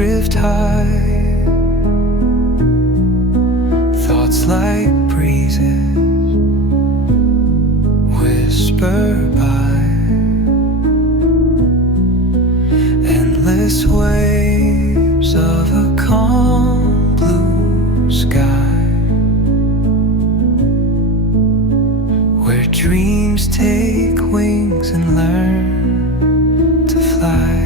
drift high, thoughts like breezes whisper by, endless waves of a calm blue sky, where dreams take wings and learn to fly.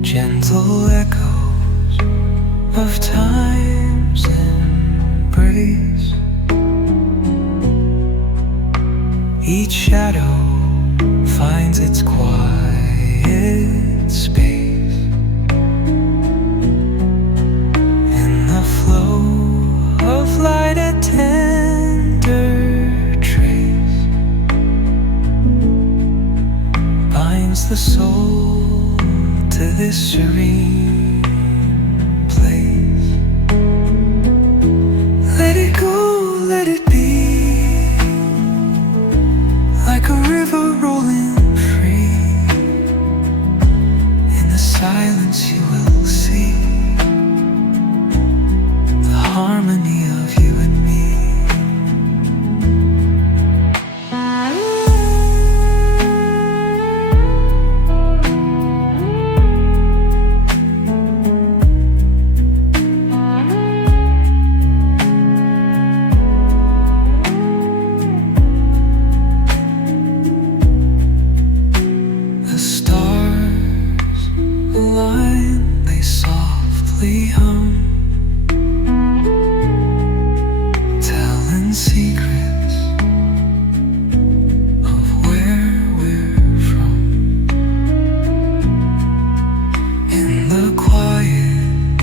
Gentle echoes of time's embrace, each shadow finds its quiet space. In the flow of light, a tender trace binds the soul to this serene place. Let it go, let it be, like a river rolling free. In the silence you will see the harmony of you and me. The stars align, they softly hum, telling secrets of where we're from. In the quiet,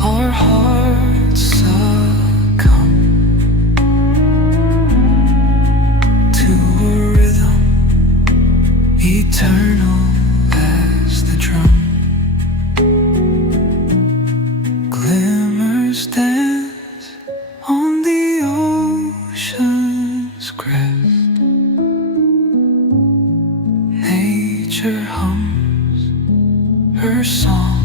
our hearts succumb to a rhythm eternal as the drum. Glimmers dance on the ocean's crest. Nature hums her song